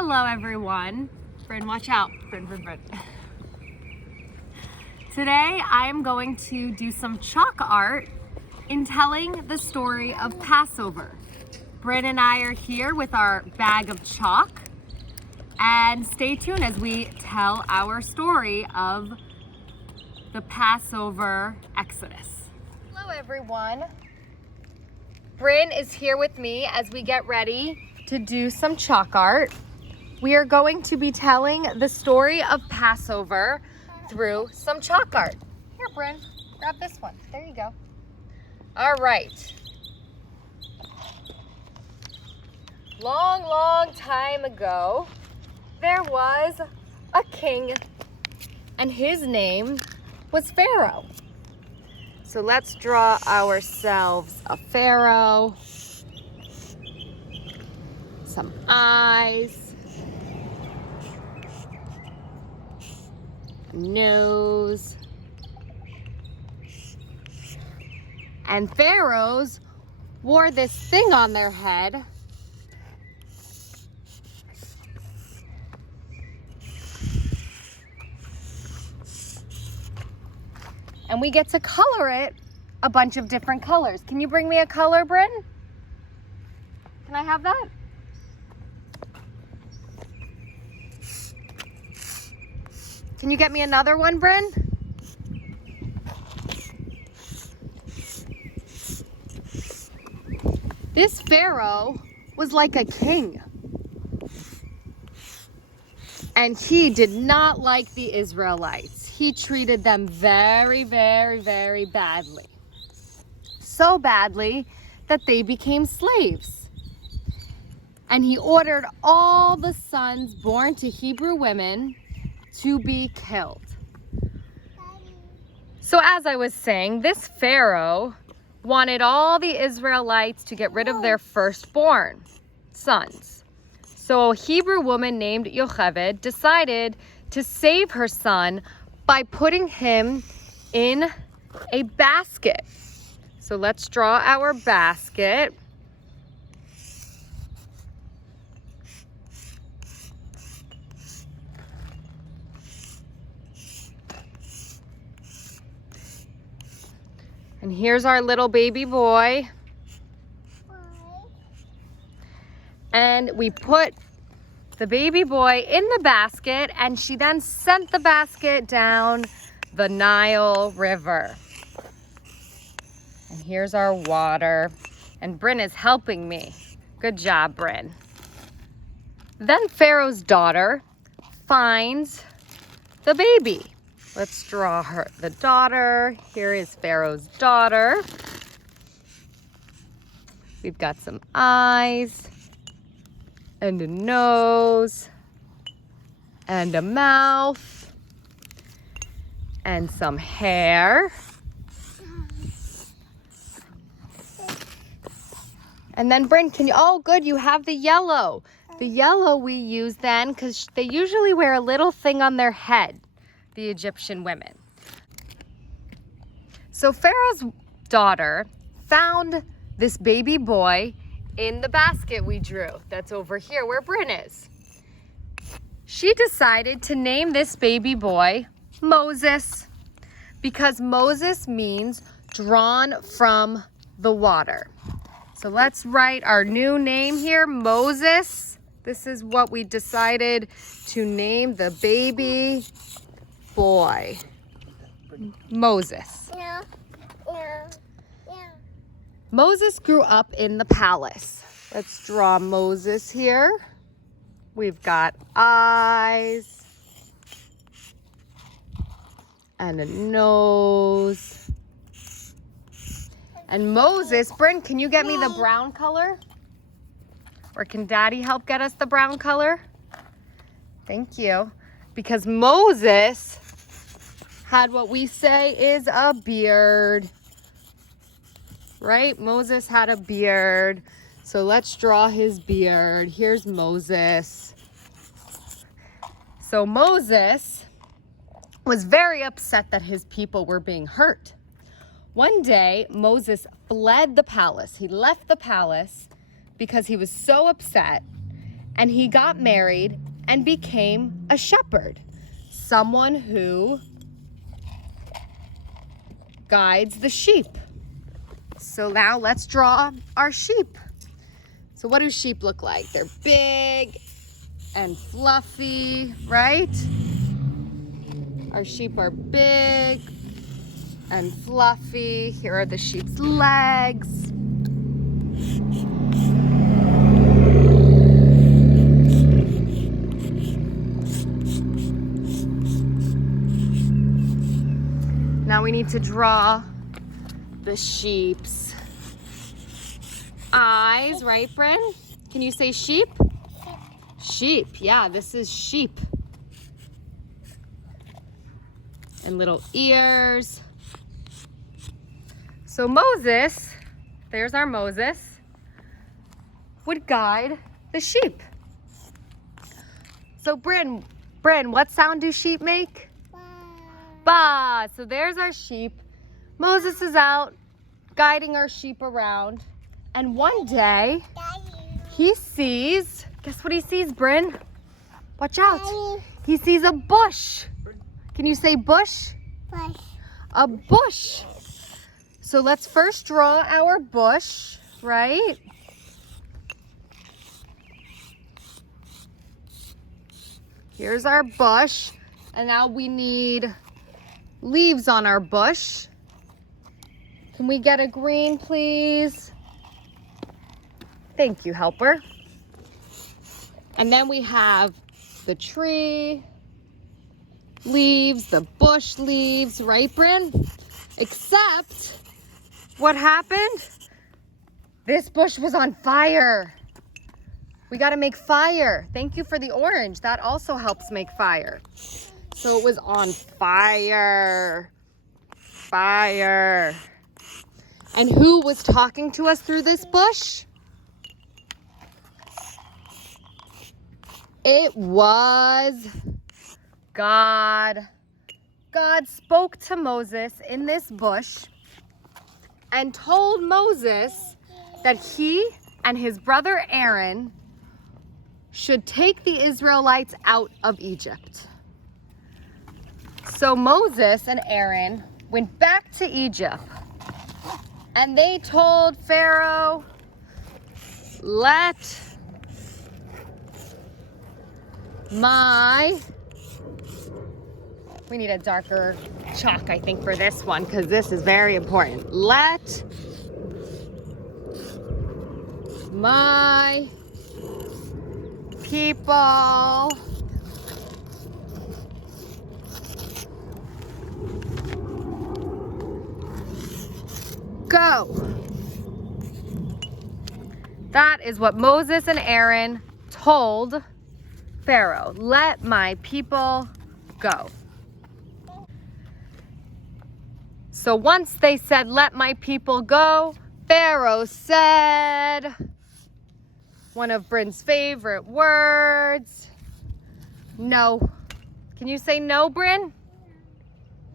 Hello everyone. Bryn, watch out. Bryn. Today I am going to do some chalk art in telling the story of Passover. Bryn and I are here with our bag of chalk, and stay tuned as we tell our story of the Passover Exodus. Hello everyone. Bryn is here with me as we get ready to do some chalk art. We are going to be telling the story of Passover through some chalk art. Here, Bryn, grab this one. There you go. All right. Long time ago, there was a king, and his name was Pharaoh. So let's draw ourselves a pharaoh, some eyes, nose, and pharaohs wore this thing on their head and we get to color it a bunch of different colors. Can you bring me a color, Bryn? Can I have that? Can you get me another one, Bryn? This pharaoh was like a king. And he did not like the Israelites. He treated them very badly. So badly that they became slaves. And he ordered all the sons born to Hebrew women to be killed. So as I was saying, this Pharaoh wanted all the Israelites to get rid of their firstborn sons. So a Hebrew woman named Yocheved decided to save her son by putting him in a basket. So let's draw our basket. And here's our little baby boy. And we put the baby boy in the basket, and she then sent the basket down the Nile River. And here's our water. And Bryn is helping me. Good job, Bryn. Then Pharaoh's daughter finds the baby. Let's draw her, the daughter. Here is Pharaoh's daughter. We've got some eyes, and a nose, and a mouth, and some hair. And then Bryn, can you, oh good, you have the yellow. The yellow we use then, because they usually wear a little thing on their head, the Egyptian women. So Pharaoh's daughter found this baby boy in the basket we drew that's over here where Bryn is. She decided to name this baby boy Moses, because Moses means drawn from the water. So let's write our new name here, Moses. This is what we decided to name the baby boy, Moses. Yeah. Moses grew up in the palace. Let's draw Moses here. We've got eyes and a nose. And Moses, Bryn, can you get me the brown color? Or can Daddy help get us the brown color? Thank you. Because Moses had what we say is a beard. Right? Moses had a beard. So let's draw his beard. Here's Moses. So Moses was very upset that his people were being hurt. One day, Moses fled the palace. He left the palace because he was so upset, and he got married and became a shepherd, someone who guides the sheep. So now let's draw our sheep. So what do sheep look like? They're big and fluffy, right? Our sheep are big and fluffy. Here are the sheep's legs. Now we need to draw the sheep's eyes, right, Bryn? Can you say sheep? Sheep, yeah, this is sheep. And little ears. So Moses, there's our Moses, would guide the sheep. So Bryn, what sound do sheep make? Bah. So there's our sheep. Moses is out guiding our sheep around. And one day, he sees, guess what he sees, Bryn? Watch out. He sees a bush. Can you say bush? Bush. A bush. So let's first draw our bush, right? Here's our bush. And now we need leaves on our bush. Can we get a green, please? Thank you, helper. And then we have the tree leaves, the bush leaves, right, Bryn? Except, what happened? This bush was on fire. We gotta make fire. Thank you for the orange. That also helps make fire. So it was on fire. Fire. And who was talking to us through this bush? It was God. God spoke to Moses in this bush and told Moses that he and his brother Aaron should take the Israelites out of Egypt. So Moses and Aaron went back to Egypt and they told Pharaoh, we need a darker chalk, I think, for this one, because this is very important. Let my people go. That is what Moses and Aaron told Pharaoh. Let my people go. So once they said, let my people go, Pharaoh said one of Bryn's favorite words, no. Can you say no, Bryn?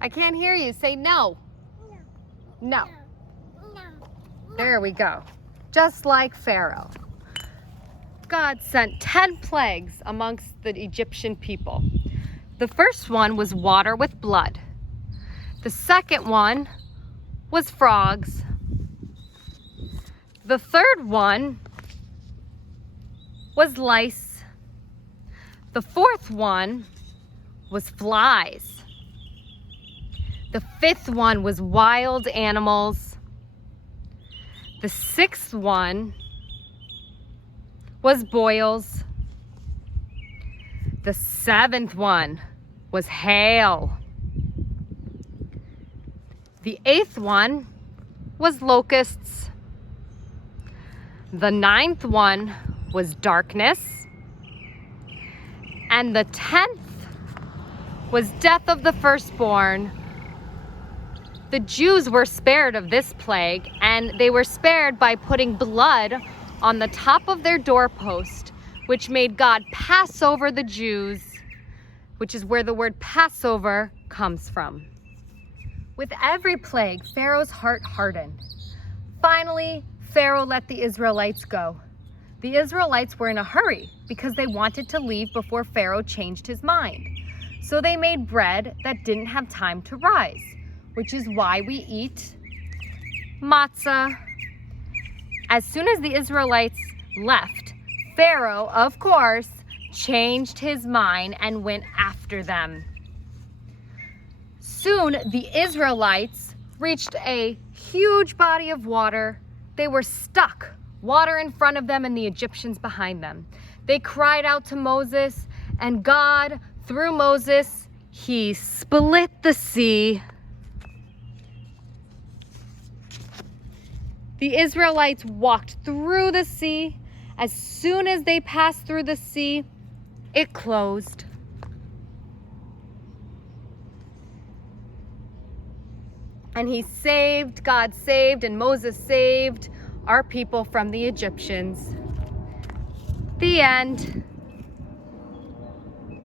I can't hear you. Say no. No. There we go. Just like Pharaoh. God sent 10 plagues amongst the Egyptian people. The first one was water with blood. The second one was frogs. The third one was lice. The fourth one was flies. The fifth one was wild animals. The sixth one was boils. The seventh one was hail. The eighth one was locusts. The ninth one was darkness. And the 10th was death of the firstborn. The Jews were spared of this plague, and they were spared by putting blood on the top of their doorpost, which made God pass over the Jews, which is where the word Passover comes from. With every plague, Pharaoh's heart hardened. Finally, Pharaoh let the Israelites go. The Israelites were in a hurry because they wanted to leave before Pharaoh changed his mind. So they made bread that didn't have time to rise, which is why we eat matzah. As soon as the Israelites left, Pharaoh, of course, changed his mind and went after them. Soon the Israelites reached a huge body of water. They were stuck, water in front of them and the Egyptians behind them. They cried out to Moses, and God, through Moses, he split the sea. The Israelites walked through the sea. As soon as they passed through the sea, it closed. And God saved, and Moses saved our people from the Egyptians. The end.